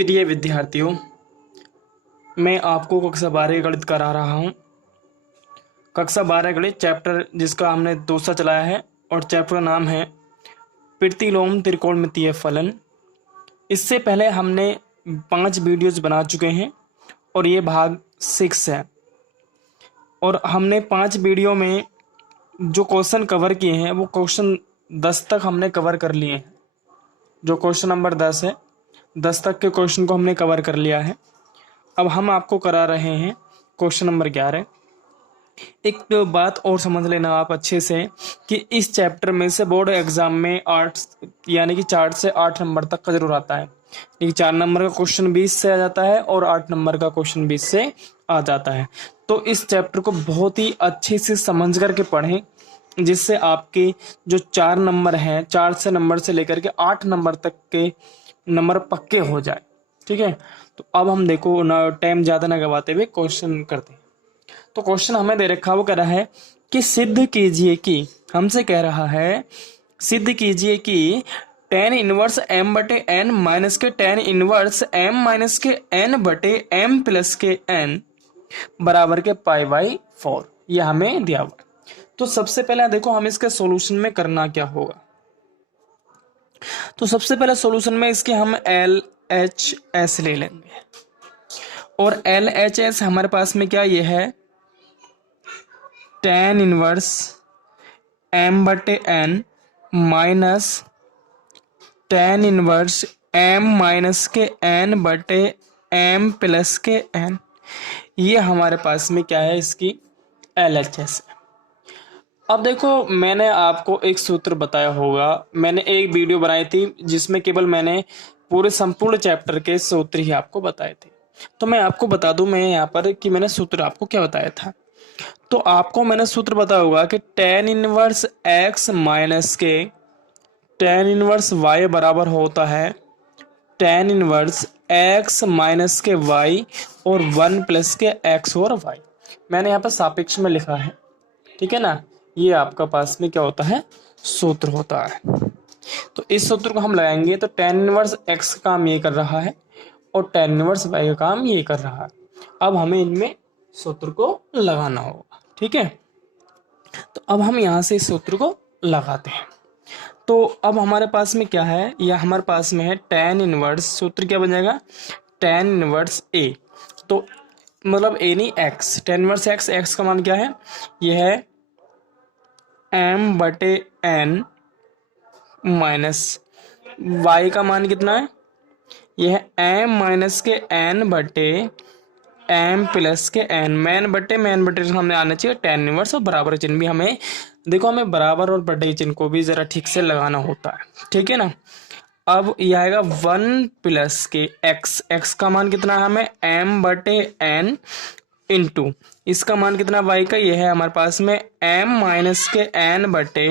प्रिय विद्यार्थियों, मैं आपको कक्षा 12 गणित करा रहा हूँ। कक्षा 12 गणित चैप्टर जिसका हमने दूसरा चलाया है और चैप्टर का नाम है प्रतिलोम त्रिकोणमितीय फलन। इससे पहले हमने 5 वीडियोस बना चुके हैं और ये भाग 6 है। और हमने 5 वीडियो में जो क्वेश्चन कवर किए हैं वो क्वेश्चन 10 तक हमने कवर कर लिए हैं। जो क्वेश्चन नंबर 10 है, 10 तक के क्वेश्चन को हमने कवर कर लिया है। अब हम आपको करा रहे हैं क्वेश्चन नंबर 11। एक बात और समझ लेना आप अच्छे से कि इस चैप्टर में से बोर्ड एग्जाम में 8 यानी कि 4 से 8 नंबर तक का जरूर आता है। यानी 4 नंबर का क्वेश्चन 20 से आ जाता है और 8 नंबर का क्वेश्चन 20 से आ जाता है। तो इस चैप्टर को बहुत ही अच्छे से समझ करके पढ़ें, जिससे आपके जो 4 नंबर हैं, 4 से नंबर से लेकर के 8 नंबर तक के नंबर पक्के हो जाए। ठीक है, तो अब हम देखो ना, टाइम ज़्यादा ना गवाते हुए क्वेश्चन करते हैं। तो क्वेश्चन हमें दे रखा, वो कह रहा है कि सिद्ध कीजिए कि, हमसे कह रहा है सिद्ध कीजिए कि tan इनवर्स m बटे n माइनस के tan इनवर्स m माइनस के n बटे m प्लस के n बराबर के पाई बाई 4। यह हमें दिया हुआ। तो सबसे पहले देखो हम इसके सॉल्यूशन में करना क्या होगा। तो सबसे पहले सॉल्यूशन में इसके हम LHS ले लेंगे और LHS हमारे पास में क्या ये है, tan इनवर्स m बटे n minus tan inverse m minus के n बटे m प्लस के n। ये हमारे पास में क्या है, इसकी LHS है। अब देखो, मैंने आपको एक सूत्र बताया होगा, मैंने एक वीडियो बनाई थी जिसमें केवल मैंने पूरे संपूर्ण चैप्टर के सूत्र ही आपको बताए थे। तो मैं आपको बता दूं मैं यहाँ पर कि मैंने सूत्र आपको क्या बताया था। तो आपको मैंने सूत्र बताया होगा कि tan इनवर्स x माइनस के tan इनवर्स y बराबर होता है tan इनवर्स x माइनस के y और 1 प्लस के x और y। मैंने यहाँ पर सापेक्ष में लिखा है, ठीक है ना। ये आपका पास में क्या होता है, सूत्र होता है। तो इस सूत्र को हम लगाएंगे तो tan इनवर्स x का काम ये कर रहा है और tan इनवर्स y का काम ये कर रहा है। अब हमें इनमें सूत्र को लगाना होगा, ठीक है। तो अब हम यहाँ से इस सूत्र को लगाते हैं। तो अब हमारे पास में क्या है, या हमारे पास में है tan इनवर्स, सूत्र क्या बन जाएगा, tan इनवर्स a। तो मतलब a नहीं x, tan inverse x, x का मान क्या है, यह है m बटे n माइनस y का मान कितना है, यह है m माइनस के n बटे m प्लस के n। मैन बटे हमें आना चाहिए tan इनवर्स और बराबर चिन्ह भी हमें, देखो हमें बराबर और बटे चिन्ह को भी जरा ठीक से लगाना होता है, ठीक है ना। अब यह आएगा 1 प्लस के x, x का मान कितना है हमें m बटे n इंटू इसका मान कितना y का, यह है हमारे पास में m माइनस के n बटे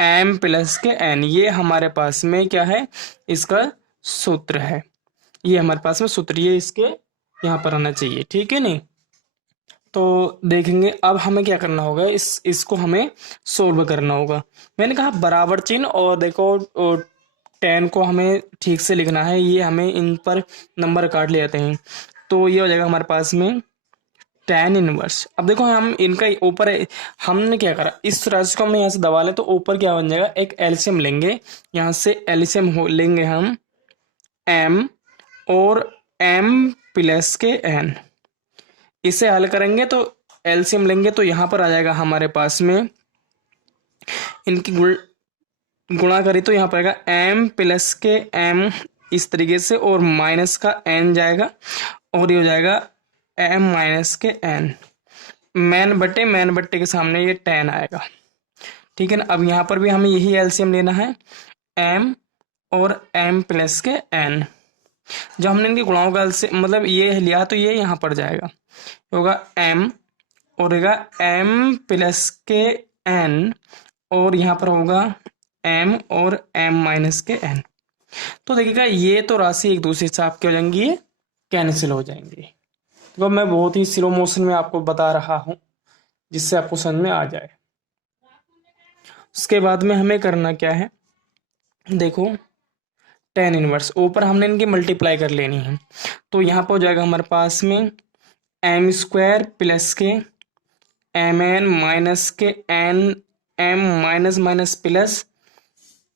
m प्लस के n। ये हमारे पास में क्या है, इसका सूत्र है। ये हमारे पास में सूत्र, ये इसके यहाँ पर आना चाहिए, ठीक है नहीं। तो देखेंगे अब हमें क्या करना होगा, इसको हमें सोल्व करना होगा। मैंने कहा बराबर चिन्ह, और देखो tan को हमें ठीक से लिखना है, ये हमें इन पर नंबर काट ले जाते हैं। तो ये हो जाएगा हमारे पास में tan इनवर्स। अब देखो हम इनका ऊपर हमने क्या करा, इस राशि को हम यहाँ से दबा लें तो ऊपर क्या बन जाएगा, एक एलसीएम लेंगे। यहाँ से एलसीएम लेंगे हम m और m प्लस के n। इसे हल करेंगे तो एलसीएम लेंगे तो यहाँ पर आ जाएगा हमारे पास में, इनकी गुणा करी तो यहाँ पर आएगा m प्लस के m इस तरीके से, और माइनस का n जाएगा और ये हो जाएगा m माइनस के n। मैन बट्टे के सामने ये tan आएगा, ठीक है ना। अब यहाँ पर भी हमें यही एलसीएम लेना है, m और m प्लस के n। जब हमने इनकी गुणाओं का एलसीएम मतलब ये लिया तो ये यहाँ पर जाएगा, होगा m और होगा m प्लस के n, और यहाँ पर होगा m और m माइनस के n। तो देखिएगा ये तो राशि एक दूसरे से आपके हो जाएंगी, ये कैंसिल हो जाएंगी। तो मैं बहुत ही स्लो मोशन में आपको बता रहा हूँ जिससे आपको समझ में आ जाए। उसके बाद में हमें करना क्या है, देखो टेन इनवर्स, ऊपर हमने इनकी मल्टीप्लाई कर लेनी है। तो यहाँ पर हो जाएगा हमारे पास में एम स्क्वायर प्लस के एम एन माइनस के N M minus minus plus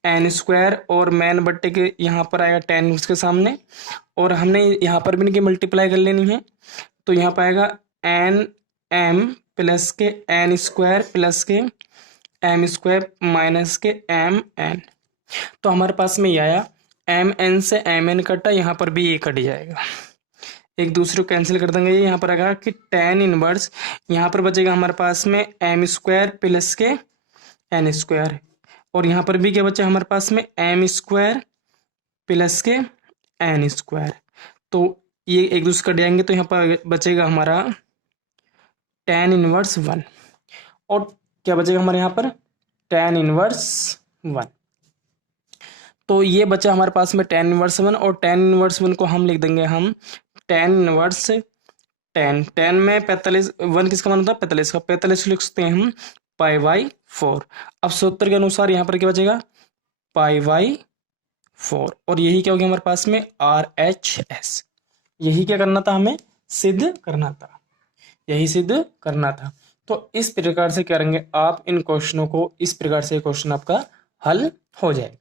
N square, और मैन बट्टे के यहाँ पर आएगा टेन उसके सामने, और हमने यहाँ पर भी इनकी मल्टीप्लाई कर लेनी है। तो यहाँ पर आएगा एन एम प्लस के एन स्क्वायर प्लस के एम स्क्वायर माइनस के एम एन। तो हमारे पास में ये आया, एम एन से एम एन कटा, यहाँ पर भी ये कट जाएगा, एक दूसरे को कैंसिल कर देंगे। ये यहाँ पर आएगा कि टेन इनवर्स, यहाँ पर बचेगा हमारे पास में एम स्क्वायर प्लस के एन स्क्वायर, और यहाँ पर भी क्या बचा हमारे पास में एम स्क्वायर प्लस के एन स्क्वायर। तो ये एक दूसरे कट जाएंगे, तो यहाँ पर बचेगा हमारा टेन इनवर्स वन, और क्या बचेगा हमारे यहाँ पर टेन इनवर्स वन। तो ये बचा हमारे पास में टेन इनवर्स वन, और टेन इनवर्स वन को हम लिख देंगे हम टेन इनवर्स टेन। टेन में 45, वन किसका मान होता है 45 का, 45 लिख सकते हैं हम पाई बाई 4। अब सूत्र के अनुसार यहाँ पर क्या बचेगा पाई बाई 4, और यही क्या हो गया हमारे पास में RHS। यही क्या करना था, हमें सिद्ध करना था, यही सिद्ध करना था। तो इस प्रकार से करेंगे आप इन क्वेश्चनों को, इस प्रकार से क्वेश्चन आपका हल हो जाएगा।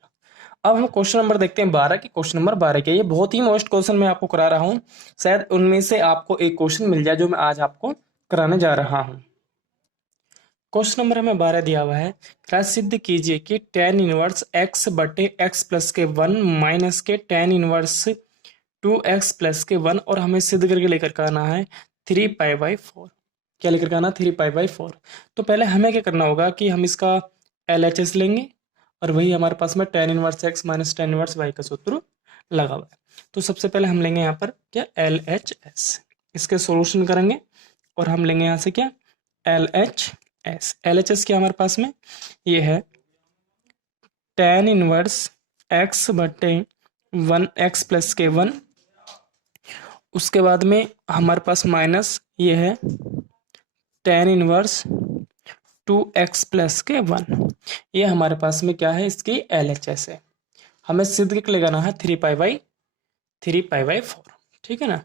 अब हम क्वेश्चन नंबर देखते हैं 12 की। क्वेश्चन नंबर 12 के, ये बहुत ही मोस्ट क्वेश्चन मैं आपको करा रहा हूं, शायद उनमें से आपको एक क्वेश्चन मिल जाए जो मैं आज आपको कराने जा रहा हूं। क्वेश्चन नंबर हमें 12 दिया हुआ है, क्या सिद्ध कीजिए कि टेन इनवर्स एक्स बटे एक्स प्लस के 1 माइनस के टेन इनवर्स 2x प्लस के 1, और हमें सिद्ध करके लेकर के आना है 3 पाई बाई 4। क्या लेकर के आना 3 पाई बाई 4। तो पहले हमें क्या करना होगा कि हम इसका LHS लेंगे, और वही हमारे पास में tan inverse X minus tan inverse Y का सूत्र लगा हुआ है। तो सबसे पहले हम लेंगे यहाँ पर क्या LHS, इसके सॉल्यूशन करेंगे, और हम लेंगे यहाँ से क्या LHS। LHS क्या हमारे पास में ये है टेन इनवर्स एक्स बटे 1x प्लस के 1, उसके बाद में हमारे पास माइनस ये है टेन इनवर्स 2x प्लस के 1। ये हमारे पास में क्या है, इसकी LHS है। हमें सिद्ध के लगाना है 3 पाई बाई 4, ठीक है ना।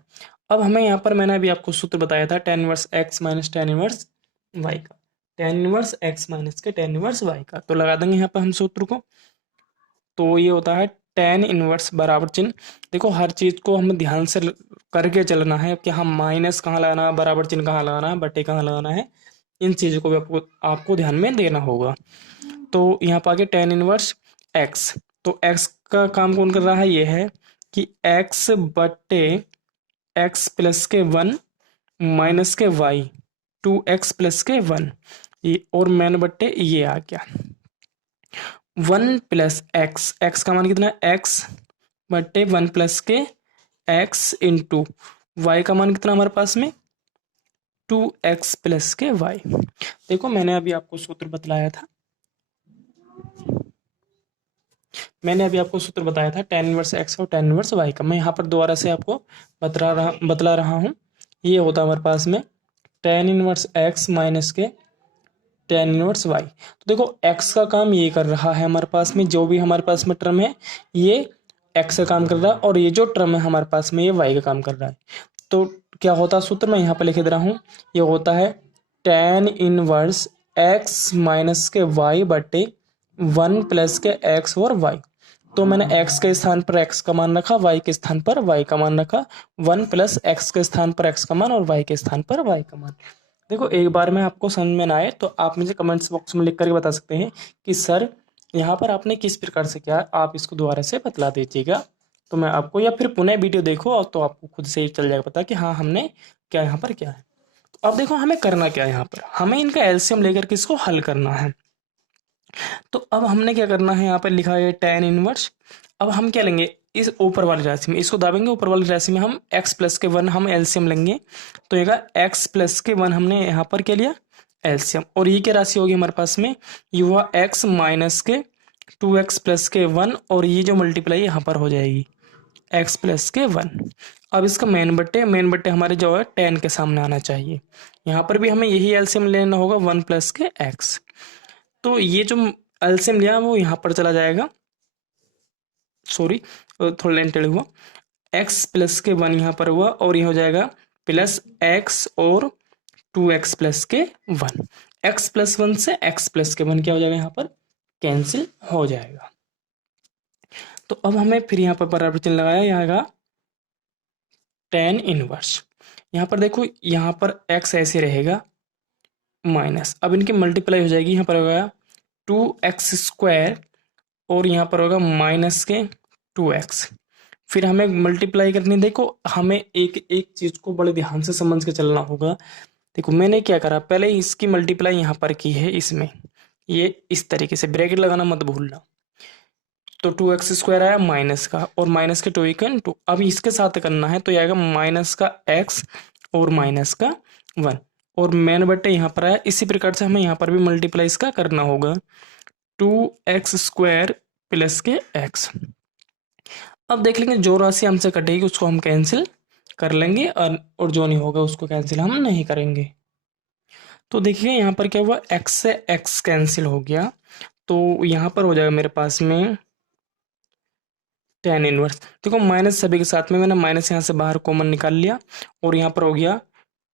अब हमें यहाँ पर मैंने अभी आपको सूत्र बताया था tan inverse X minus tan inverse Y का, टेन इनवर्स एक्स माइनस के टेन इनवर्स वाई का। तो लगा देंगे यहाँ पर हम सूत्र को। तो ये होता है टेन इनवर्स बराबर चिन्ह, देखो हर चीज को हमें ध्यान से करके चलना है कि हम माइनस कहाँ लगाना है, बराबर चिन्ह कहाँ लगाना है, बटे कहाँ लगाना है, इन चीजों को भी आपको ध्यान में देना होगा। तो यहाँ पर आगे टेन इनवर्स एक्स, तो एक्स का काम कौन कर रहा है, ये है कि एक्स बटे एक्स प्लस के 1 माइनस के वाई 2x प्लस के 1, ये और मैन बट्टे ये आ गया 1 प्लस एक्स, एक्स का मान कितना है एक्स बट्टे 1 प्लस के एक्स इंटू वाई का मान कितना हमारे पास में 2x प्लस के वाई। देखो मैंने अभी आपको सूत्र बतलाया था, मैंने अभी आपको सूत्र बताया था टेन इनवर्स एक्स और टेन इनवर्स वाई का। मैं यहाँ पर दोबारा से आपको बतला रहा हूँ। ये होता है हमारे पास में टेन इनवर्स एक्स माइनस के टेन इनवर्स वाई। तो देखो एक्स का काम ये कर रहा है हमारे पास में, जो भी हमारे पास में टर्म है ये एक्स का काम कर रहा है, और ये जो टर्म है हमारे पास में ये वाई का काम कर रहा है। तो क्या होता है सूत्र, मैं यहाँ पर लिख दे रहा हूँ, ये होता है टेन इनवर्स एक्स माइनस के वाई बटे 1 प्लस के एक्स और वाई। तो मैंने x के स्थान पर x का मान रखा, y के स्थान पर y का मान रखा, 1 प्लस एक्स के स्थान पर x का मान और y के स्थान पर y का मान। देखो एक बार में आपको समझ में ना आए तो आप मुझे कमेंट्स बॉक्स में लिख करके बता सकते हैं कि सर यहाँ पर आपने किस प्रकार से किया, आप इसको दोबारा से बतला दीजिएगा। तो मैं आपको, या फिर पुनः वीडियो देखो और तो आपको खुद से ही चल जाएगा पता कि हाँ हमने क्या यहाँ पर क्या है। तो अब देखो हमें करना क्या है, यहाँ पर हमें इनका एलसीएम लेकर के इसको हल करना है। तो अब हमने क्या करना है, यहाँ पर लिखा है टेन इनवर्स। अब हम क्या लेंगे, इस ऊपर वाली राशि में इसको दाबेंगे, ऊपर वाली राशि में हम x प्लस के 1 हम एलसीएम लेंगे। तो ये x प्लस के 1 हमने यहाँ पर क्या लिया एलसीएम, और ये क्या राशि होगी हमारे पास में, ये हुआ x माइनस के 2x प्लस के 1, और ये जो मल्टीप्लाई यहाँ पर हो जाएगी x प्लस के 1। अब इसका मेन बट्टे हमारे जो है 10 के सामने आना चाहिए। यहाँ पर भी हमें यही एलसीएम लेना होगा 1 प्लस के x। तो ये जो एलसीएम लिया वो यहाँ पर चला जाएगा, सॉरी थोड़ा लाइन टेढ़ा हुआ, एक्स प्लस के वन यहाँ पर हुआ और ये हो जाएगा प्लस एक्स और 2x प्लस के वन। एक्स प्लस वन से एक्स प्लस के वन क्या हो जाएगा यहाँ पर कैंसिल हो जाएगा। तो अब हमें फिर यहाँ पर बराबर चिन्ह लगाया, यहाँ आएगा टेन इनवर्स। यहाँ पर देखो यहाँ पर x ऐसे रहेगा माइनस, अब इनकी मल्टीप्लाई हो जाएगी, यहाँ पर होगा 2x² और यहाँ पर होगा माइनस के 2x। फिर हमें मल्टीप्लाई करनी, देखो हमें एक एक चीज को बड़े ध्यान से समझ के चलना होगा। देखो मैंने क्या करा, पहले इसकी मल्टीप्लाई यहाँ पर की है इसमें, ये इस तरीके से ब्रैकेट लगाना मत भूलना। तो 2x² आया माइनस का और माइनस के 2 अब इसके साथ करना है तो ये आएगा माइनस का x और माइनस का 1 और मेन बट्टे यहाँ पर आया। इसी प्रकार से हमें यहाँ पर भी मल्टीप्लाई इसका करना होगा 2x² प्लस के x। अब देख लेंगे जो राशि हमसे कटेगी उसको हम कैंसिल कर लेंगे और जो नहीं होगा उसको कैंसिल हम नहीं करेंगे। तो देखिए यहाँ पर क्या हुआ, x से x कैंसिल हो गया, तो यहाँ पर हो जाएगा मेरे पास में टेन इनवर्स। देखो माइनस सभी के साथ में, मैंने माइनस यहाँ से बाहर कॉमन निकाल लिया और यहाँ पर हो गया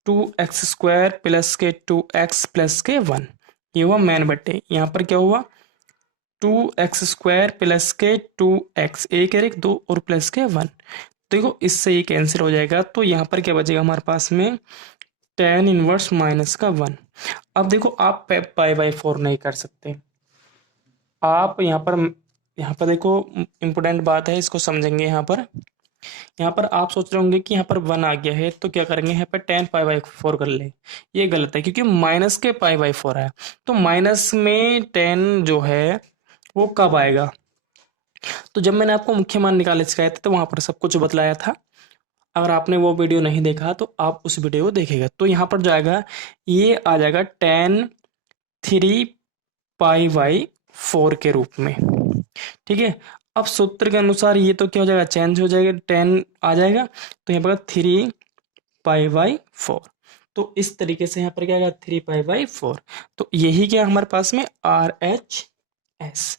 2x² प्लस के 2x प्लस के 1। ये हुआ मैन बट्टे, यहाँ पर क्या हुआ 2x² प्लस के 2x, एक और एक दो और प्लस के 1। देखो इससे ये कैंसिल हो जाएगा, तो यहाँ पर क्या बचेगा हमारे पास में टेन इनवर्स माइनस का 1। अब देखो आप पाई बाई 4 नहीं कर सकते, आप यहाँ पर देखो इम्पोर्टेंट बात है, इसको समझेंगे। यहाँ पर आप सोच रहे होंगे कि यहाँ पर 1 आ गया है तो क्या करेंगे, यहाँ पर 10 पाई बाई 4 कर ले। ये गलत है क्योंकि माइनस के पाई बाई 4 है, तो माइनस में 10 जो है वो कब आएगा। तो जब मैंने आपको मुख्य मान निकालने सिखाया था तो वहां पर सब कुछ बतलाया था, अगर आपने वो वीडियो नहीं देखा तो आप उस वीडियो को देखिएगा। तो यहाँ पर जाएगा, ये आ जाएगा 10 3 पाई बाई 4 के रूप में, ठीक है। अब सूत्र के अनुसार ये तो क्या हो जाएगा, चेंज हो जाएगा, 10 आ जाएगा तो यहाँ पर 3 पाई बाई 4। तो इस तरीके से यहाँ पर क्या आएगा 3 पाई बाई 4। तो यही क्या हमारे पास में RHS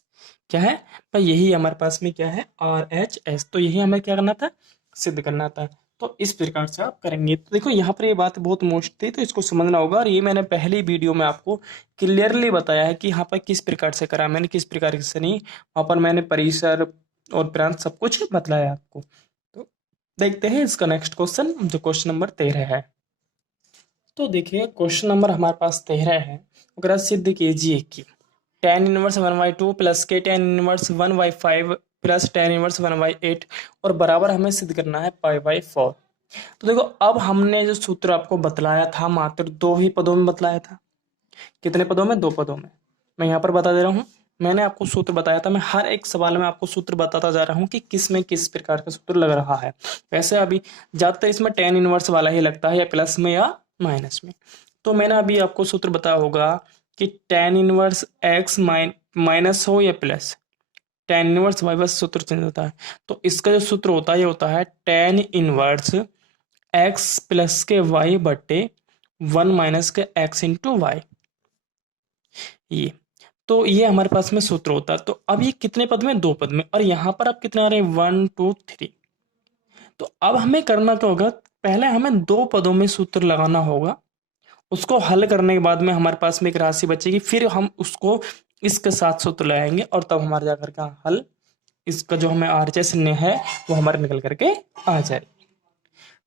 क्या है भाई, यही हमारे पास में क्या है RHS। तो यही हमें क्या करना था, सिद्ध करना था। तो इस प्रकार से आप करेंगे। तो देखो यहाँ पर ये बात बहुत मोस्ट थी तो इसको समझना होगा, और ये मैंने पहली वीडियो में आपको क्लियरली बताया है कि यहाँ पर किस प्रकार से करा मैंने, किस प्रकार से नहीं। वहाँ पर मैंने परिसर और प्रांत सब कुछ बतलाया आपको। तो देखते हैं इसका नेक्स्ट क्वेश्चन, जो क्वेश्चन नंबर 13 है। तो देखिए क्वेश्चन नंबर हमारे पास 13 है, अगर सिद्ध कीजिए कि tan इनवर्स 1/2 प्लस के tan inverse 1/5 plus tan inverse 1/8 और बराबर हमें सिद्ध करना है पाई बाई 4। तो देखो अब हमने जो सूत्र आपको बतलाया था मात्र 2 ही पदों में बतलाया था। कितने पदों में, 2 पदों में। मैं यहाँ पर बता दे रहा हूँ, मैंने आपको सूत्र बताया था, मैं हर एक सवाल में आपको सूत्र बताता जा रहा हूँ कि किस में किस प्रकार का सूत्र लग रहा है। वैसे अभी ज्यादातर इसमें tan इनवर्स वाला ही लगता है, या प्लस में या माइनस में। तो मैंने अभी आपको सूत्र बताया होगा कि tan इनवर्स x माइनस हो या प्लस, tan इनवर्स y, बस सूत्र चेंज होता है। तो इसका जो सूत्र होता है ये होता है tan इनवर्स x प्लस के y बटे 1 माइनस के x इंटू वाई। ये तो ये हमारे पास में सूत्र होता है। तो अब ये कितने पद में, 2 पद में, और यहाँ पर अब कितने आ रहे हैं 1 2 3। तो अब हमें करना क्या होगा, पहले हमें 2 पदों में सूत्र लगाना होगा, उसको हल करने के बाद में हमारे पास में एक राशि बचेगी, फिर हम उसको इसके साथ सूत्र लगाएंगे और तब हमारे जाकर का हल, इसका जो हमें RHS है वो हमारे निकल करके आ जाए।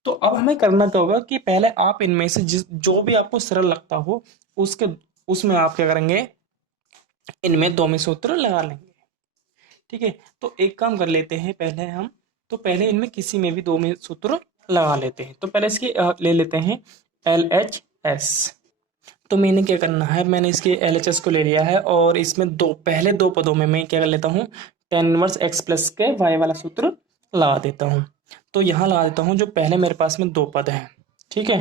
तो अब हमें करना क्या होगा कि पहले आप इनमें से जो भी आपको सरल लगता हो उसमें आप क्या करेंगे, इनमें 2 में सूत्र लगा लेंगे, ठीक है। तो एक काम कर लेते हैं पहले हम, तो पहले इनमें किसी में भी 2 में सूत्र लगा लेते हैं। तो पहले इसकी ले लेते हैं LHS। तो मैंने क्या करना है, मैंने इसके LHS को ले लिया है और इसमें पहले दो पदों में मैं क्या कर लेता हूँ, tan इनवर्स x प्लस के y वाला सूत्र लगा देता हूँ। तो यहाँ लगा देता हूँ, जो पहले मेरे पास में 2 पद हैं, ठीक है।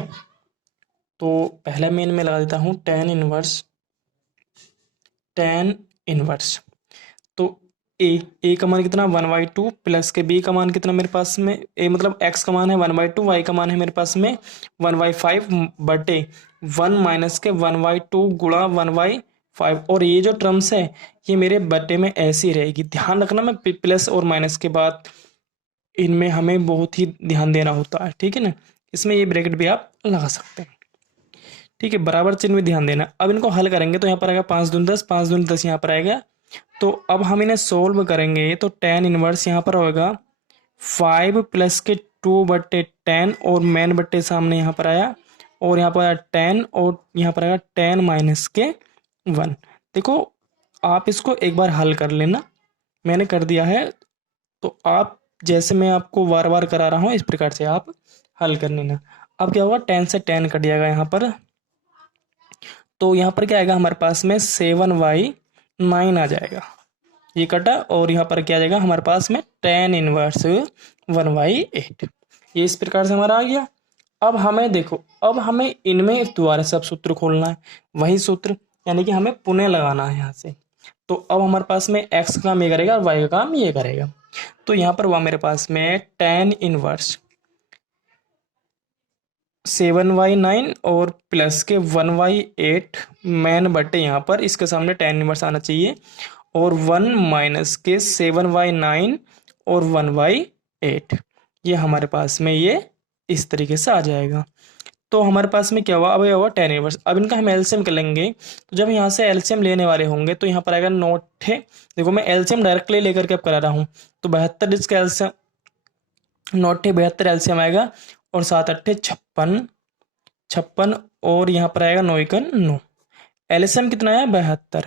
तो पहले मैं इनमें लगा देता हूँ tan इनवर्स। तो a का मान कितना 1/2 प्लस के b का मान कितना मेरे पास में, a मतलब x का मान है 1/2, y का मान है मेरे पास में 1/5 बटे 1 माइनस के 1/2 गुणा 1/5। और ये जो टर्म्स है ये मेरे बटे में ऐसी रहेगी, ध्यान रखना मैं प्लस और माइनस के बाद इनमें हमें बहुत ही ध्यान देना होता है, ठीक है ना। इसमें ये ब्रैकेट भी आप लगा सकते हैं, ठीक है। बराबर चिन्ह में ध्यान देना। अब इनको हल करेंगे तो यहाँ पर आएगा 5 दूनी 10, 5 दूनी 10 यहाँ पर आएगा। तो अब हम इन्हें सोल्व करेंगे तो tan इनवर्स यहाँ पर होगा 5 प्लस के 2/10 और मेन बट्टे सामने यहाँ पर आया, और यहाँ पर आया 10 और यहाँ पर आएगा 10 माइनस के 1। देखो आप इसको एक बार हल कर लेना, मैंने कर दिया है। तो आप जैसे मैं आपको बार बार करा रहा हूँ इस प्रकार से आप हल कर लेना। अब क्या होगा, 10 से 10 कट जाएगा यहाँ पर, तो यहाँ पर क्या आएगा हमारे पास में 7/9 आ जाएगा। ये कटा और यहाँ पर क्या आ जाएगा हमारे पास में tan इनवर्स 1/8। ये इस प्रकार से हमारा आ गया। अब हमें देखो, अब हमें इनमें दोबारा से अब सूत्र खोलना है, वही सूत्र, यानी कि हमें पुनः लगाना है यहाँ से। तो अब हमारे पास में x का काम ये करेगा और y का काम ये करेगा। तो यहाँ पर वह मेरे पास में tan इनवर्स 7/9 और प्लस के 1/8 मैन बटे यहाँ पर इसके सामने tan इनवर्स आना चाहिए, और 1 माइनस के 7/9 और 1/8, ये हमारे पास में ये इस तरीके से आ जाएगा। तो हमारे पास में क्या हुआ, अब ये हुआ tan इनवर्स। अब इनका हम एलसीएम कर लेंगे, तो जब यहाँ से एलसीएम लेने वाले होंगे तो यहाँ पर आएगा नोट है। देखो मैं एलसीएम डायरेक्टली लेकर के अब करा रहा हूँ, तो 72 इसका एलसीएम नोट है, 72 एलसीएम आएगा, और 7 8 56 56, और यहाँ पर आएगा 9 1 9। एलसीएम कितना आया 72,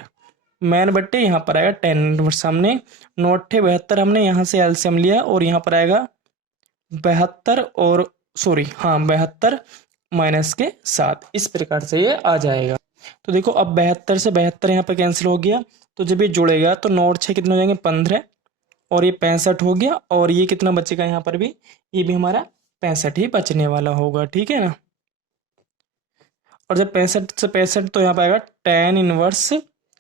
मैन बट्टे यहाँ पर आएगा tan इनवर्स सामने, नोट है 72, हमने यहाँ से एलसीएम लिया और यहाँ पर आएगा 72 और सॉरी हाँ 72 माइनस के 7, इस प्रकार से ये आ जाएगा। तो देखो अब 72 से 72 यहाँ पर कैंसिल हो गया, तो जब ये जुड़ेगा तो 9 6 कितने हो जाएंगे 15, और ये 65 हो गया, और ये कितना बचेगा यहाँ पर भी, ये भी हमारा 65 ही बचने वाला होगा, ठीक है ना। और जब 65 से 65 तो यहाँ पर आएगा tan इनवर्स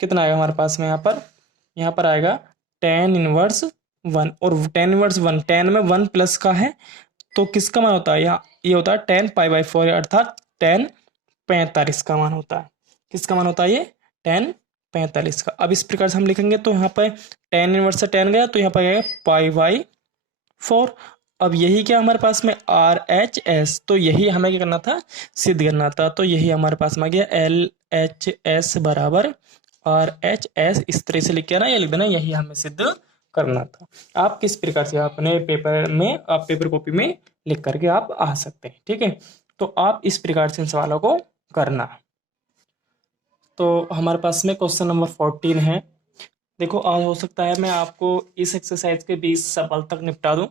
कितना आएगा हमारे पास में, यहाँ पर आएगा tan इनवर्स 1, और tan इनवर्स 1, tan में 1 प्लस का है, तो किसका मान होता है यहाँ, ये होता है tan π/4, अर्थात tan 45 का मान होता है। किसका मान होता है ये, tan 45 का। अब इस प्रकार से हम लिखेंगे तो यहाँ पर tan इनवर्स से tan गया तो यहाँ पर आएगा π/4। अब यही क्या हमारे पास में RHS, तो यही हमें क्या करना था, सिद्ध करना था। तो यही हमारे पास में आ गया LHS बराबर RHS, इस तरह से लिख के ना ये लिख देना, यही हमें सिद्ध करना था। आप किस प्रकार से अपने पेपर में, आप पेपर कॉपी में लिख करके आप आ सकते हैं, ठीक है। तो आप इस प्रकार से इन सवालों को करना। तो हमारे पास में क्वेश्चन नंबर 14 है। देखो आज हो सकता है मैं आपको इस एक्सरसाइज के 20 सवाल तक निपटा दूं,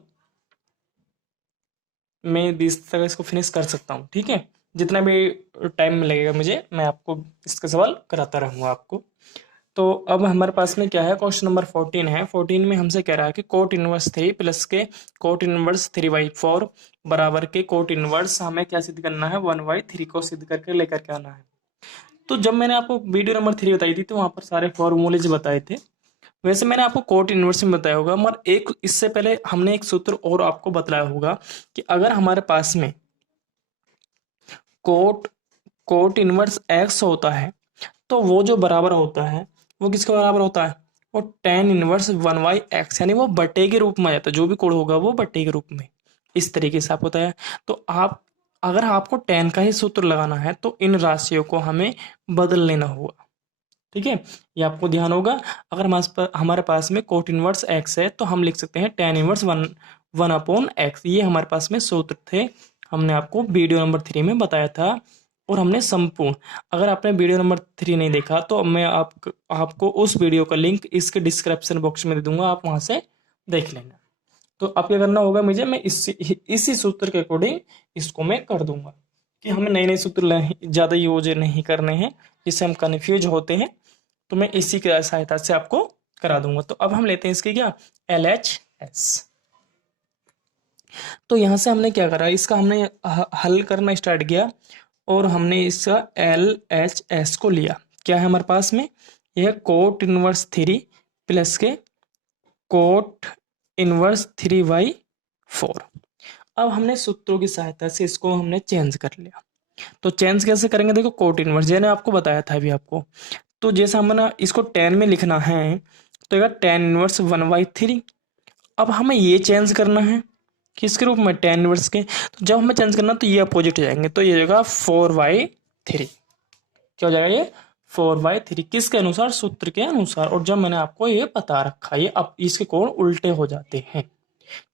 मैं 20 तक इसको फिनिश कर सकता हूँ, ठीक है। जितना भी टाइम लगेगा मुझे, मैं आपको इसके सवाल कराता रहूँगा आपको। तो अब हमारे पास में क्या है, क्वेश्चन नंबर 14 है। 14 में हमसे कह रहा है कि कोट इनवर्स 3 प्लस के कोट इनवर्स 3/4 बराबर के कोट इनवर्स हमें क्या सिद्ध करना है, 1/3 को सिद्ध करके लेकर के आना है। तो जब मैंने आपको वीडियो नंबर 3 बताई थी तो वहाँ पर सारे फॉर्मूलेज बताए थे, वैसे मैंने आपको कोट इनवर्स में बताया होगा, मगर एक इससे पहले हमने एक सूत्र और आपको बताया होगा कि अगर हमारे पास में कोट इनवर्स x होता है तो वो जो बराबर होता है वो किसके बराबर होता है, वो tan इनवर्स 1/x, यानी वो बटे के रूप में आ जाता है, जो भी कोड होगा वो बटे के रूप में, इस तरीके से आप होता है। तो आप अगर आपको tan का ही सूत्र लगाना है तो इन राशियों को हमें बदल लेना होगा, ठीक है। ये आपको ध्यान होगा। अगर हमारे पास में कोट इनवर्स x है तो हम लिख सकते हैं tan इनवर्स 1/x, ये हमारे पास में सूत्र थे, हमने आपको वीडियो नंबर 3 में बताया था, और हमने संपूर्ण, अगर आपने वीडियो नंबर 3 नहीं देखा तो मैं आपको उस वीडियो का लिंक इसके डिस्क्रिप्शन बॉक्स में दे दूंगा, आप वहां से देख लेना। तो अब क्या करना होगा मुझे, मैं इसी सूत्र के अकॉर्डिंग इसको मैं कर दूंगा, कि हमें नए नए सूत्र ज़्यादा यूज नहीं करने हैं जिससे हम कन्फ्यूज होते हैं, तो मैं इसी की सहायता से आपको करा दूंगा। तो अब हम लेते हैं इसकी क्या, LHS। तो यहाँ से हमने क्या करा, इसका हमने हल करना स्टार्ट किया और हमने इसका LHS को लिया। क्या है हमारे पास में, यह कोट इनवर्स 3 प्लस के कोट इनवर्स 3/4। अब हमने सूत्रों की सहायता से इसको हमने चेंज कर लिया। तो चेंज कैसे करेंगे, देखो कोट इनवर्स मैंने आपको बताया था अभी आपको, तो जैसे हमने इसको 10 में लिखना है तो tan इनवर्स 1/3। अब हमें ये चेंज करना है, किसके रूप में, tan इनवर्स के। तो जब हमें चेंज करना तो ये अपोजिट हो जाएंगे, तो ये हो जाएगा 4/3। क्या हो जाएगा ये, 4/3, किसके अनुसार, सूत्र के अनुसार। और जब मैंने आपको ये बता रखा, ये अब इसके कोण उल्टे हो जाते हैं,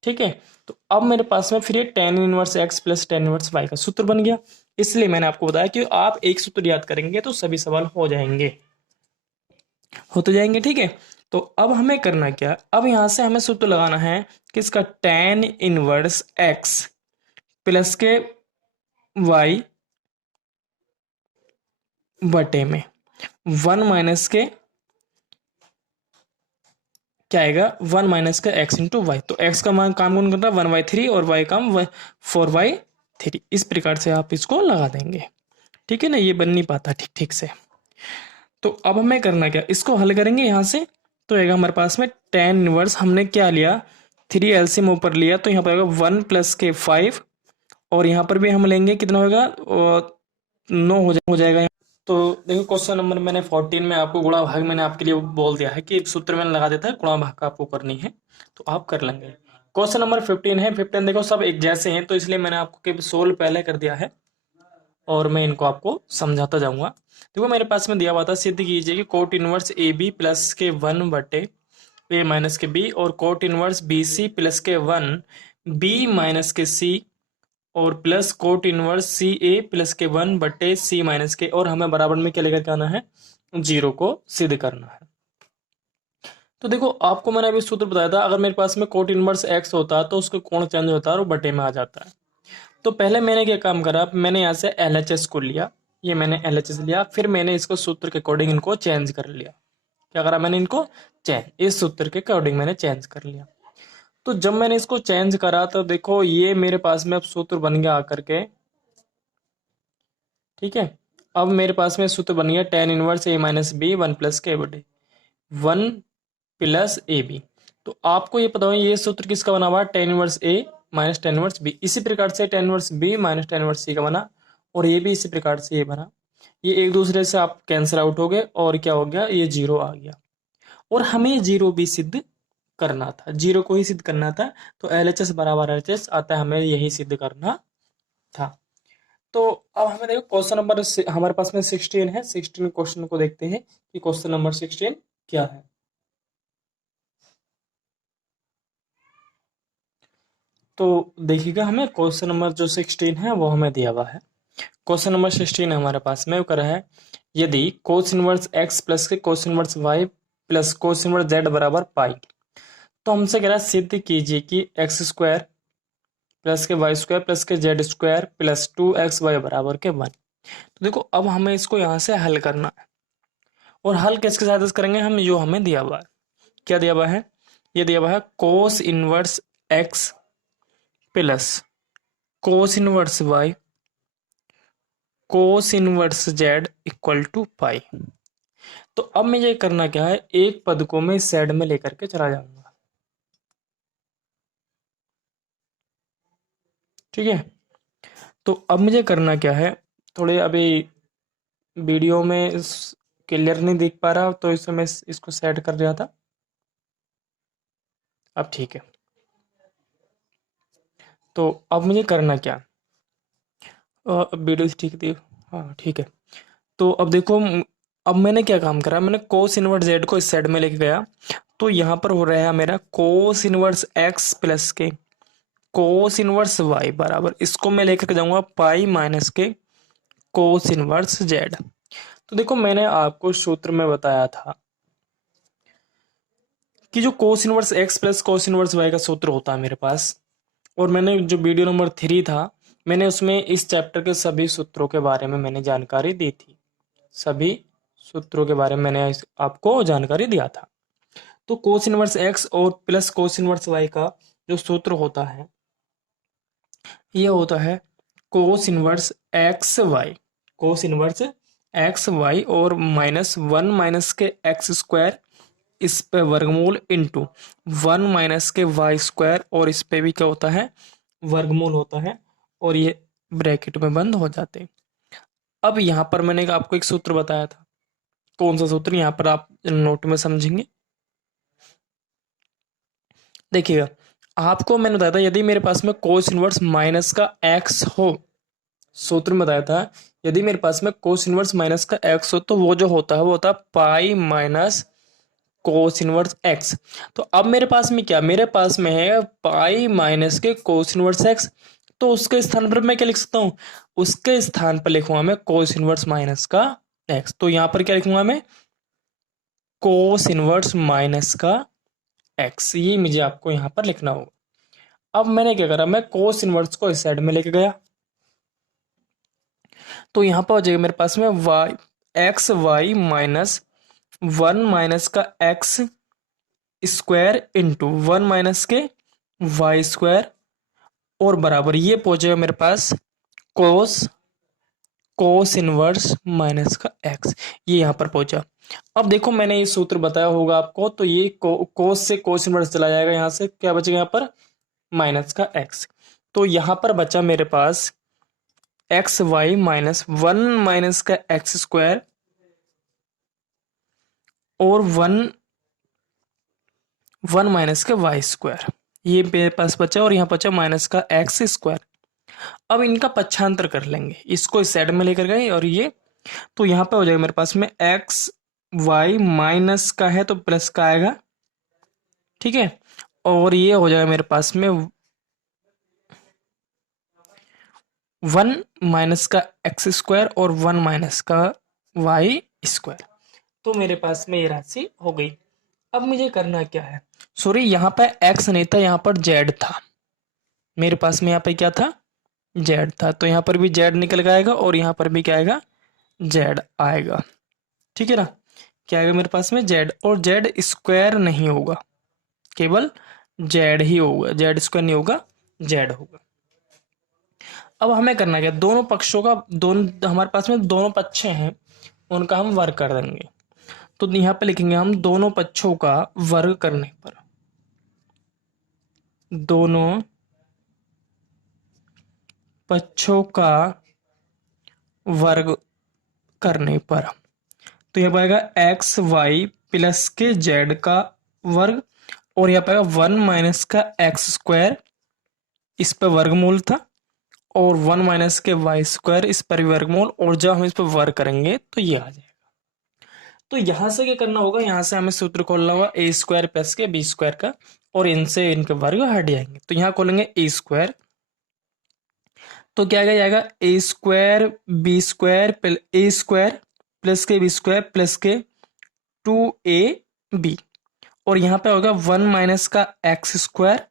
ठीक है। तो अब मेरे पास में फिर ये tan inverse x plus tan inverse y का सूत्र बन गया। इसलिए मैंने आपको बताया कि आप एक सूत्र याद करेंगे तो सभी सवाल हो जाएंगे, हो तो जाएंगे, ठीक है। तो अब हमें करना क्या, अब यहां से हमें सूत्र लगाना है किसका, tan इनवर्स x प्लस के y बटे में 1 माइनस के क्या आएगा, 1 माइनस का x इंटू वाई। तो x का मान काम कौन कर रहा है, 1/3, और y का 4/3। इस प्रकार से आप इसको लगा देंगे, ठीक है ना। ये बन नहीं पाता ठीक ठीक से। तो अब हमें करना क्या, इसको हल करेंगे यहाँ से। तो आएगा हमारे पास में tan इनवर्स, हमने क्या लिया, 3 एलसीएम ऊपर लिया, तो यहाँ पर आएगा 1 प्लस के 5, और यहाँ पर भी हम लेंगे कितना होगा, 9 हो जाएगा। तो देखो क्वेश्चन नंबर मैंने 14 में आपको गुणा भाग मैंने आपके लिए बोल दिया है कि सूत्र मैंने लगा देता है, गुणा भाग का आपको करनी है तो आप कर लेंगे। क्वेश्चन नंबर 15 है, 15 देखो सब एक जैसे हैं, तो इसलिए मैंने आपको सोल्व पहले कर दिया है और मैं इनको आपको समझाता जाऊंगा। देखो मेरे पास में दिया हुआ था, सिद्ध कीजिए कि cot inverse A B plus के 1 बटे ए माइनस के बी, और cot inverse B C plus के 1 बी माइनस के सी, और plus cot inverse C A plus के 1 बटे सी माइनस के, और हमें बराबर में क्या लेकर के आना है, 0 को सिद्ध करना है। तो देखो आपको मैंने अभी सूत्र बताया था, अगर मेरे पास में कोट इनवर्स एक्स होता तो उसका कोण चेंज होता है और बटे में आ जाता है। तो पहले मैंने क्या काम करा, मैंने यहाँ से एलएचएस को लिया, ये मैंने एलएचएस लिया, फिर मैंने इसको सूत्र के अकॉर्डिंग इनको चेंज कर लिया। क्या करा मैंने, इनको चेंज, इस सूत्र के अकॉर्डिंग मैंने चेंज कर लिया। तो जब मैंने इसको चेंज करा तो देखो ये मेरे पास में अब सूत्र बन गया आकर के, ठीक है। अब मेरे पास में सूत्र बन गया tan inverse a minus B 1 plus के बटे 1 प्लस ए बी। तो आपको ये पता हो ये सूत्र किसका बना हुआ, tan inverse a minus tan inverse b. इसी प्रकार से tan inverse b minus tan inverse c का बना, और ये भी इसी प्रकार से ये बना। ये एक दूसरे से आप कैंसिल आउट हो गए, और क्या हो गया, ये 0 आ गया। और हमें 0 भी सिद्ध करना था, 0 को ही सिद्ध करना था। तो एलएचएस बराबर एलएचएस आता है, हमें यही सिद्ध करना था। तो अब हमें देखो क्वेश्चन नंबर हमारे पास में 16 है, 16 क्वेश्चन को देखते हैं कि क्वेश्चन नंबर 16 क्या है। तो देखिएगा हमें क्वेश्चन नंबर जो 16 है वो हमें दिया हुआ है। क्वेश्चन नंबर 16 हमारे पास में वो कर रहा है, यदि कोस इनवर्स एक्स प्लस के cos inverse Y plus cos inverse Z बराबर पाई, तो हमसे कह रहा है सिद्ध कीजिए कि एक्स स्क्वायर प्लस के वाई स्क्वायर प्लस के जेड स्क्वायर प्लस 2xy बराबर के 1। तो देखो अब हमें इसको यहाँ से हल करना है, और हल किसके साथ करेंगे हम, जो हमें दिया हुआ है। क्या दिया हुआ है, ये दिया हुआ है cos inverse x plus cos inverse y cos inverse z equal to pi. तो अब मुझे करना क्या है, एक पद को मैं जेड में लेकर के चला जाऊंगा, ठीक है। तो अब मुझे करना क्या है, थोड़े अभी वीडियो में क्लियर नहीं दिख पा रहा, तो इसमें मैं इसको सेट कर रहा था, अब ठीक है। तो अब मुझे करना क्या, वीडियो ठीक थी, हाँ ठीक है। तो अब देखो अब मैंने क्या काम करा, मैंने कोस इनवर्स जेड को इस साइड में लेके गया, तो यहाँ पर हो रहा है मेरा कोस इनवर्स एक्स प्लस के कोस इनवर्स वाई बराबर, इसको मैं लेकर के जाऊंगा पाई माइनस के कोस इनवर्स जेड। तो देखो मैंने आपको सूत्र में बताया था कि जो cos inverse x plus cos inverse Y का सूत्र होता है मेरे पास, और मैंने जो वीडियो नंबर 3 था, मैंने उसमें इस चैप्टर के सभी सूत्रों के बारे में मैंने जानकारी दी थी, सभी सूत्रों के बारे में मैंने आपको जानकारी दिया था। तो कोस इनवर्स एक्स और प्लस कोस इनवर्स वाई का जो सूत्र होता है, ये होता है cos inverse X Y, cos inverse X Y और माइनस 1 माइनस के एक्स स्क्वायर, इस पे वर्गमूल इंटू 1 माइनस के वाई स्क्वायर, और इस पे भी क्या होता है, वर्गमूल होता है, और ये ब्रैकेट में बंद हो जाते हैं। अब यहाँ पर मैंने आपको एक सूत्र बताया था, कौन सा सूत्र, यहाँ पर आप नोट में समझेंगे, देखिएगा। आपको मैंने बताया था यदि मेरे पास में कोस इनवर्स माइनस का एक्स हो, सूत्र में बताया था यदि मेरे पास में कोस इनवर्स माइनस का एक्स हो तो वो जो होता है वो होता है pi minus cos inverse x. तो अब मेरे पास में क्या, मेरे पास में है पाई माइनस के कोस इनवर्स एक्स। तो उसके स्थान पर मैं क्या लिख सकता हूँ, उसके स्थान पर लिखूंगा मैं कोस इनवर्स माइनस का एक्स। तो यहां पर क्या लिखूंगा मैं, कोस इनवर्स माइनस का एक्स, ये मुझे आपको यहां पर लिखना होगा। अब मैंने क्या करा, मैं कोस इनवर्स को इस साइड में लेके गया, तो यहां पर हो जाएगा मेरे पास में y x y minus one minus का x square into one minus के वाई स्क्वायर और बराबर ये पहुंचेगा मेरे पास कोस कोस इनवर्स माइनस का एक्स, ये यहां पर पहुंचा। अब देखो मैंने ये सूत्र बताया होगा आपको, तो ये कोस से कोस इनवर्स चला जाएगा, यहां से क्या बचेगा यहाँ पर माइनस का एक्स। तो यहां पर बचा मेरे पास x y minus one minus का एक्स स्क्वायर और वन माइनस का वाई स्क्वायर, ये मेरे पास बचा और यहाँ बचा माइनस का एक्स स्क्वायर। अब इनका पक्षांतर कर लेंगे, इसको इस साइड में लेकर गए और ये, तो यहाँ पे हो जाएगा मेरे पास में एक्स वाई माइनस का है तो प्लस का आएगा, ठीक है। और ये हो जाएगा मेरे पास में वन माइनस का एक्स स्क्वायर और वन माइनस का वाई स्क्वायर। तो मेरे पास में ये राशि हो गई। अब मुझे करना क्या है, सॉरी यहाँ पे एक्स नहीं था, यहाँ पर जेड था मेरे पास में, यहाँ पे क्या था जेड था, तो यहाँ पर भी जेड निकल के आएगा और यहाँ पर भी क्या आएगा जेड आएगा, ठीक है ना। क्या आएगा मेरे पास में जेड, और जेड स्क्वायर नहीं होगा, केवल जेड ही होगा, जेड स्क्वायर नहीं होगा, जेड होगा। अब हमें करना क्या, दोनों पक्षों का, दोनों हमारे पास में दोनों पक्ष हैं उनका हम वर्ग कर देंगे। तो यहाँ पे लिखेंगे हम दोनों पक्षों का वर्ग करने पर, दोनों पक्षों का वर्ग करने पर, तो यहाँ पाएगा एक्स वाई प्लस के जेड का वर्ग और यहाँ पाएगा वन माइनस का एक्स स्क्वायर, इस पर वर्गमूल था, और वन माइनस के वाई स्क्वायर, इस पर भी वर्गमूल, और जब हम इस पर वर्ग करेंगे तो ये आ जाएगा। तो यहां से क्या करना होगा, यहां से हमें सूत्र खोलना होगा ए स्क्वायर प्लस के बी स्क्वायर का, और इनसे इनके वर्ग हट जाएंगे। तो यहाँ खोलेंगे ए स्क्वायर, तो क्या आ जाएगा ए स्क्वायर बी स्क्वायर ए स्क्वायर प्लस के बी स्क्वायर प्लस के टू ए बी, और यहाँ पे होगा वन माइनस का एक्स स्क्वायर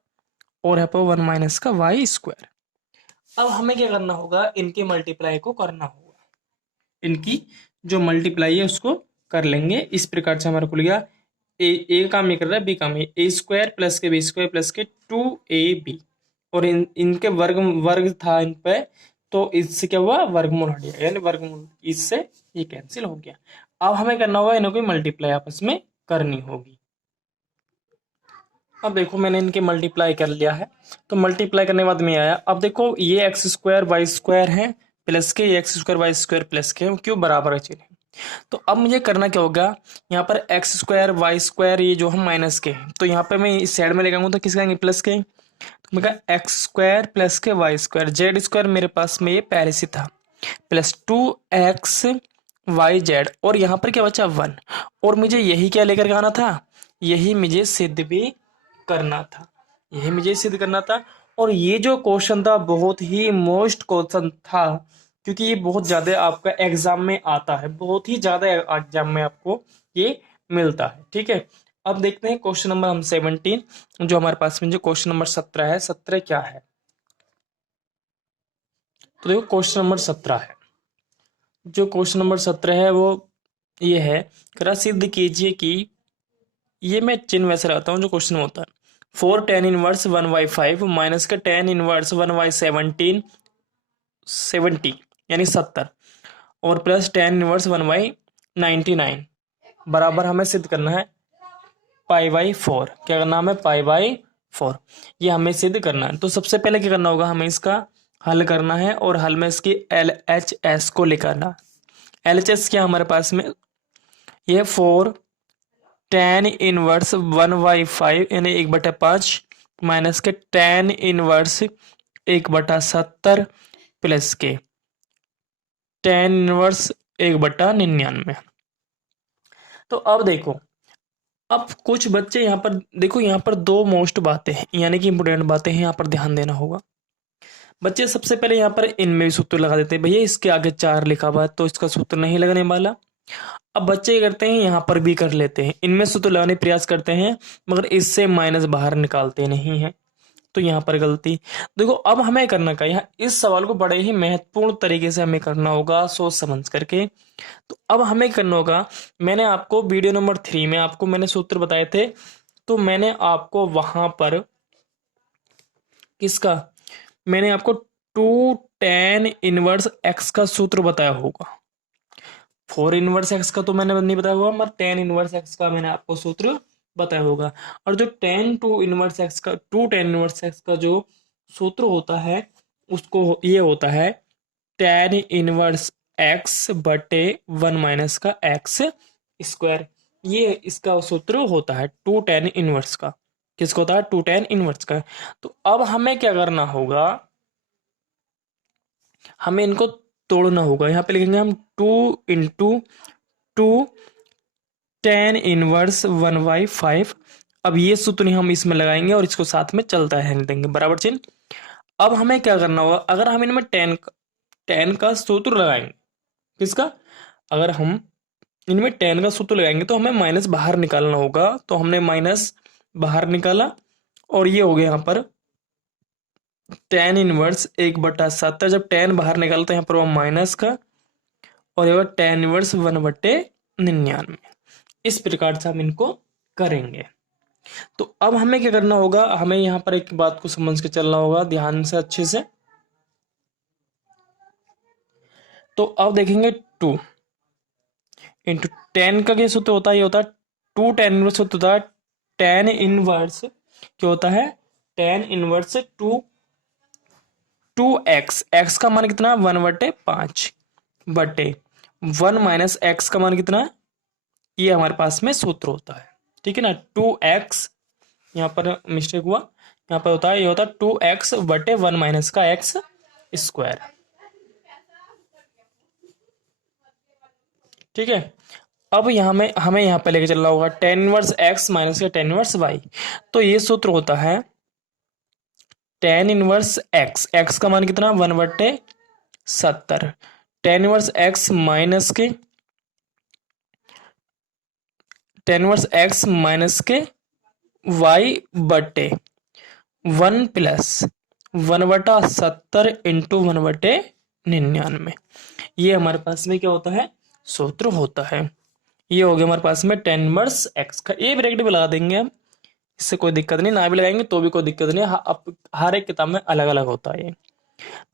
और यहाँ पर वन माइनस का वाई स्क्वायर। अब हमें क्या करना होगा, इनके मल्टीप्लाई को करना होगा, इनकी जो मल्टीप्लाई है उसको कर लेंगे। इस प्रकार से हमारे को लिया ए काम नहीं कर रहा है, बी काम है, ए स्क्वायर प्लस के बी स्क्वायर प्लस के टू ए बी, और इनके वर्ग था इन पे, तो इससे क्या हुआ वर्गमूल हट गया, यानी वर्गमूल इससे ये कैंसिल हो गया। अब हमें करना होगा इन्हें कोई मल्टीप्लाई आपस में करनी होगी। अब देखो मैंने इनके मल्टीप्लाई कर लिया है, तो मल्टीप्लाई करने के बाद में आया, अब देखो ये एक्स स्क्वायर वाई स्क्वायर है प्लस के, X square Y square plus के, क्यों बराबर है चिन्ह। तो अब मुझे करना क्या होगा, यहाँ पर एक्स स्क्वायर वाई स्क्वायर ये जो हम माइनस के हैं, तो यहाँ पे मैं इस साइड में लेकर तो किसका आएंगे प्लस के, तो मैं कहा एक्स स्क्वायर प्लस के वाई स्क्वायर, जेड स्क्वायर मेरे पास में ये पहले से था, plus two X Y Z, और यहाँ पर क्या बचा वन, और मुझे यही क्या लेकर के आना था, यही मुझे सिद्ध भी करना था, यही मुझे सिद्ध करना था। और ये जो क्वेश्चन था बहुत ही मोस्ट क्वेश्चन था, क्योंकि ये बहुत ज्यादा आपका एग्जाम में आता है, बहुत ही ज्यादा एग्जाम में आपको ये मिलता है, ठीक है। अब देखते हैं क्वेश्चन नंबर हम 17, जो हमारे पास में जो क्वेश्चन नंबर 17 है, 17 क्या है, तो देखो क्वेश्चन नंबर 17 है, जो क्वेश्चन नंबर 17 है वो ये है, कृपया सिद्ध कीजिए कि, ये मैं चिन्ह वैसे रहता हूँ जो क्वेश्चन होता है, four tan inverse one by five minus का टेन इनवर्स वन वाई 70 यानी 70 और plus tan inverse one by 99 बराबर हमें सिद्ध करना है पाई बाई फोर। क्या करना हमें पाई बाई फोर, ये हमें सिद्ध करना है। तो सबसे पहले क्या करना होगा, हमें इसका हल करना है और हल में इसकी एल एच एस को लेकर आना। एल एच एस क्या हमारे पास में, ये four tan inverse one by five यानी 1/5 माइनस के tan इनवर्स 1/70 प्लस के tan इनवर्स 1/99। तो अब देखो, अब कुछ बच्चे यहाँ पर देखो, यहाँ पर दो मोस्ट बातें हैं, यानी कि इंपोर्टेंट बातें हैं, यहाँ पर ध्यान देना होगा। बच्चे सबसे पहले यहाँ पर इनमें भी सूत्र लगा देते हैं, भैया इसके आगे 4 लिखा हुआ है तो इसका सूत्र नहीं लगने वाला। अब बच्चे क्या करते हैं, यहाँ पर भी कर लेते हैं, इनमें सूत्र लगाने का प्रयास करते हैं, मगर इससे माइनस बाहर निकालते नहीं है, तो यहाँ पर गलती। देखो अब हमें करना क्या, यहाँ इस सवाल को बड़े ही महत्वपूर्ण तरीके से हमें करना होगा, सोच समझ करके। तो अब हमें करना होगा, मैंने आपको वीडियो नंबर 3 में आपको मैंने सूत्र बताए थे, तो मैंने आपको वहां पर किसका, मैंने आपको 2 tan इनवर्स x का सूत्र बताया होगा। 4 इनवर्स x का तो मैंने नहीं बताया होगा, मगर tan इनवर्स x का मैंने आपको सूत्र बताया होगा। और जो टू tan इनवर्स x का जो सूत्र होता है, उसको ये होता है tan इनवर्स x बटे 1 माइनस का x स्क्वायर। ये इसका सूत्र होता है 2 tan इनवर्स का। किसका होता है? 2 tan इनवर्स का। तो अब हमें क्या करना होगा, हमें इनको तोड़ना होगा। यहाँ पे लिखेंगे हम 2 tan इनवर्स 1/5। अब ये सूत्र हम इसमें लगाएंगे और इसको साथ में चलता है देंगे, बराबर चिन्ह। अब हमें क्या करना होगा, अगर हम इनमें tan का सूत्र लगाएंगे, किसका, अगर हम इनमें tan का सूत्र लगाएंगे तो हमें माइनस बाहर निकालना होगा। तो हमने माइनस बाहर निकाला और ये हो गया यहाँ पर tan इनवर्स 1/70। जब tan बाहर निकालते तो यहाँ पर वो माइनस का, और ये tan इनवर्स 1/99। इस प्रकार से हम इनको करेंगे। तो अब हमें क्या करना होगा, हमें यहाँ पर एक बात को समझ के चलना होगा ध्यान से, अच्छे से। तो अब देखेंगे 2 इंटू टेन का क्या सूत्र होता है, ये होता है 2 tan इनवर्स होता है tan इनवर्स क्या होता है, tan इनवर्स 2x। x का मान कितना, 1/5 बटे 1 माइनस एक्स का मान कितना, ये हमारे पास में सूत्र होता है, ठीक है ना। 2x, यहाँ पर मिस्टेक हुआ, यहाँ पर होता है, ये होता है 2x बटे 1 माइनस का x स्क्वायर, ठीक है। अब यहाँ में हमें यहाँ पे लेके चलना होगा tan इनवर्स x माइनस का tan इनवर्स y। तो ये सूत्र होता है tan इनवर्स x का मान कितना, 1/70 tan इनवर्स x माइनस के tan इनवर्स x माइनस के y बटे 1 प्लस 1/70 इंटू 1/99। ये हमारे पास में क्या होता है, सूत्र होता है। ये हो गया हमारे पास में tan इनवर्स x का। ये ब्रैकेट भी लगा देंगे हम, इससे कोई दिक्कत नहीं, ना भी लगाएंगे तो भी कोई दिक्कत नहीं। अब हर एक किताब में अलग अलग होता है ये।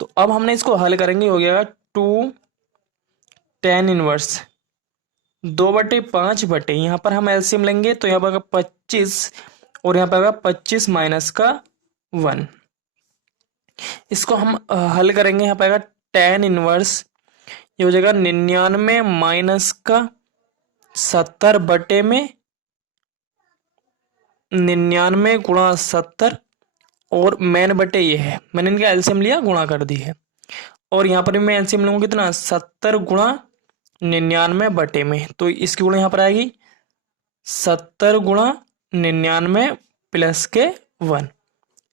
तो अब हमने इसको हल करेंगे, हो गया 2 tan इनवर्स 2/5 बटे, यहाँ पर हम एलसीएम लेंगे तो यहाँ पर 25 और यहाँ पर 25 माइनस का 1। इसको हम हल करेंगे, यहाँ पर tan इनवर्स ये हो जाएगा 99 माइनस का 70 बटे में 99 गुणा 70, और मैन बटे ये है, मैंने इनका एलसीएम लिया, गुणा कर दी है। और यहाँ पर मैं एलसीएम लूंगा कितना, 70 गुणा 99 बटे में, तो इसकी गुणा यहाँ पर आएगी 70 गुणा 99 प्लस के 1।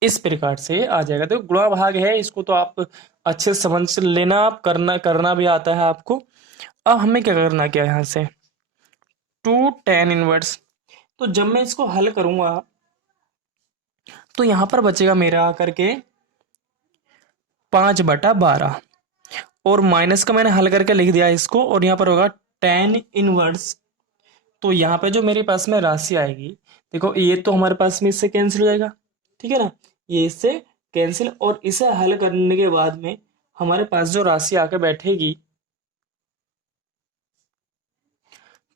इस प्रकार से आ जाएगा। तो गुणा भाग है, इसको तो आप अच्छे से समझ लेना, आप करना भी आता है आपको। अब हमें क्या करना, क्या यहाँ से 2 tan इनवर्स, तो जब मैं इसको हल करूंगा तो यहां पर बचेगा मेरा करके 5/12, और माइनस का मैंने हल करके लिख दिया इसको, और यहाँ पर होगा tan इनवर्स। तो यहाँ पे जो मेरे पास में राशि आएगी, देखो ये तो हमारे पास में इससे कैंसिल हो जाएगा, ठीक है ना, ये इससे कैंसिल। और इसे हल करने के बाद में हमारे पास जो राशि आके बैठेगी,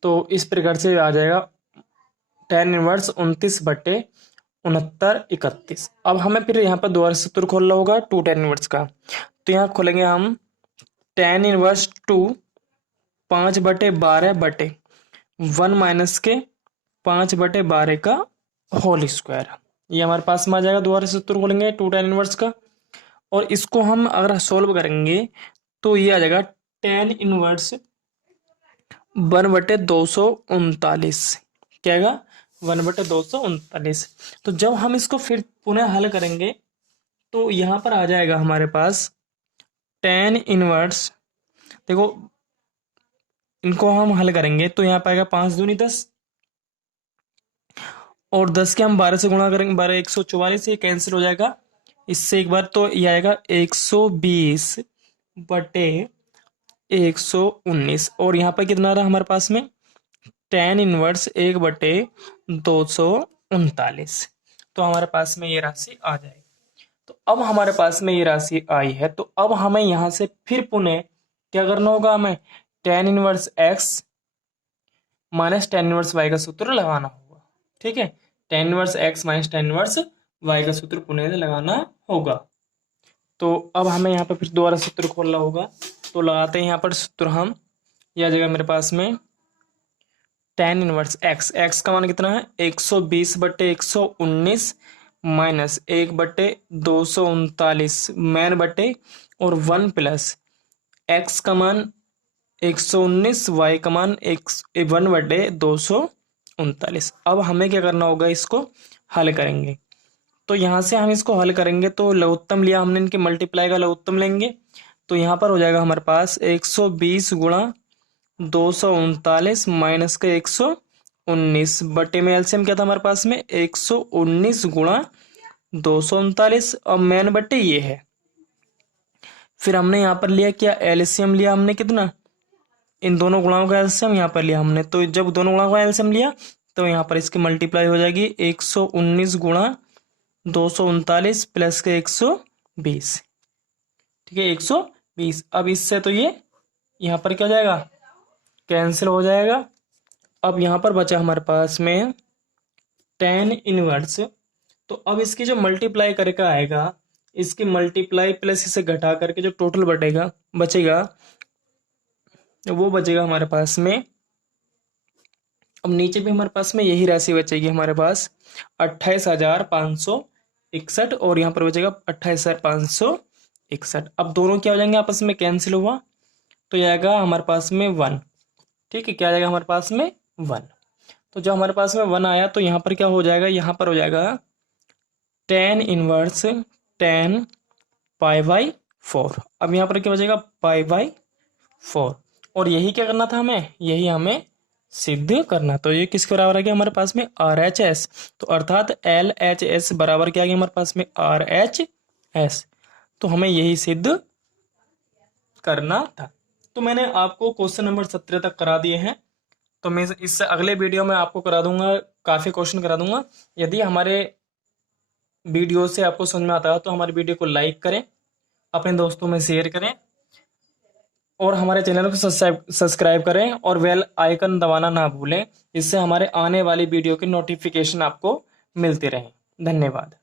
तो इस प्रकार से आ जाएगा tan इनवर्स 29/69 अब हमें फिर यहाँ पर दोबारा सूत्र खोलना होगा 2 tan इनवर्स का। तो यहाँ खोलेंगे हम tan इनवर्स 2 5/12 बटे 1 माइनस के 5/12 का होल स्क्वायर। ये हमारे पास में आ जाएगा, दोबारा से सूत्र खोलेंगे 2 tan इनवर्स का, और इसको हम अगर सोल्व करेंगे तो ये आ जाएगा tan इनवर्स 1/239। क्या आएगा? 1/239। तो जब हम इसको फिर पुनः हल करेंगे तो यहाँ पर आ जाएगा हमारे पास tan इनवर्स, देखो इनको हम हल करेंगे तो यहाँ पाएगा 5 दूनी 10, और 10 के हम 12 से गुणा करेंगे, 12 144, ये कैंसिल हो जाएगा इससे एक बार, तो ये आएगा 120/119, और यहाँ पर कितना रहा हमारे पास में tan इनवर्स 1/239। तो हमारे पास में ये राशि आ जाएगी। तो अब हमारे पास में ये राशि आई है, तो अब हमें यहाँ से फिर पुनः क्या करना होगा, हमें tan inverse x minus tan inverse y का सूत्र लगाना होगा। ठीक है, tan inverse x minus tan inverse y का सूत्र पुनः लगाना होगा। तो अब हमें यहाँ पर फिर दोबारा सूत्र खोलना होगा, तो लगाते हैं यहाँ पर सूत्र हम। यह जगह मेरे पास में tan इनवर्स x का मान कितना है 120/119 माइनस 1/239 मैन बटे और 1 प्लस x का मान 119, y का मान 1/239। अब हमें क्या करना होगा, इसको हल करेंगे। तो यहाँ से हम इसको हल करेंगे तो लघुत्तम लिया हमने, इनके मल्टीप्लाई का लघुत्तम लेंगे, तो यहाँ पर हो जाएगा हमारे पास 120 गुणा 239 माइनस का 119 बटे में एलसीएम क्या था हमारे पास में 119 गुणा 239, और मैन बटे ये है। फिर हमने यहाँ पर लिया क्या, एलसीएम लिया हमने कितना, इन दोनों गुणाओं का एलसीएम यहाँ पर लिया हमने। तो जब दोनों गुणाओं का एलसीएम लिया तो यहाँ पर इसकी मल्टीप्लाई हो जाएगी 119 गुणा 239 प्लस के 120। ठीक है, 120। अब इससे तो ये यहाँ पर क्या हो जाएगा, कैंसिल हो जाएगा। अब यहाँ पर बचा हमारे पास में tan इनवर्स, तो अब इसकी जो मल्टीप्लाई करके आएगा, इसकी मल्टीप्लाई प्लस इसे घटा करके जो टोटल बचेगा वो बचेगा हमारे पास में। अब नीचे भी हमारे पास में यही राशि बचेगी हमारे पास 28,561, और यहाँ पर बचेगा 28,561। अब दोनों क्या हो जाएंगे, आपस में कैंसिल हुआ, तो ये आएगा हमारे पास में 1। ठीक है, क्या आ जाएगा हमारे पास में 1। तो जब हमारे पास में 1 आया तो यहाँ पर क्या हो जाएगा, यहाँ पर हो जाएगा tan इनवर्स tan π/4। अब यहाँ पर क्या बचेगा π/4, और यही क्या करना था हमें, यही हमें सिद्ध करना। तो ये किसके बराबर आ गया हमारे पास में RHS, तो अर्थात LHS बराबर क्या आ गया हमारे पास में RHS। तो हमें यही सिद्ध करना था। तो मैंने आपको क्वेश्चन नंबर 17 तक करा दिए हैं, तो मैं इससे अगले वीडियो में आपको करा दूंगा, काफ़ी क्वेश्चन करा दूंगा। यदि हमारे वीडियो से आपको समझ में आता है तो हमारे वीडियो को लाइक करें, अपने दोस्तों में शेयर करें, और हमारे चैनल को सब्सक्राइब करें, और बेल आइकन दबाना ना भूलें, इससे हमारे आने वाली वीडियो की नोटिफिकेशन आपको मिलती रहे। धन्यवाद।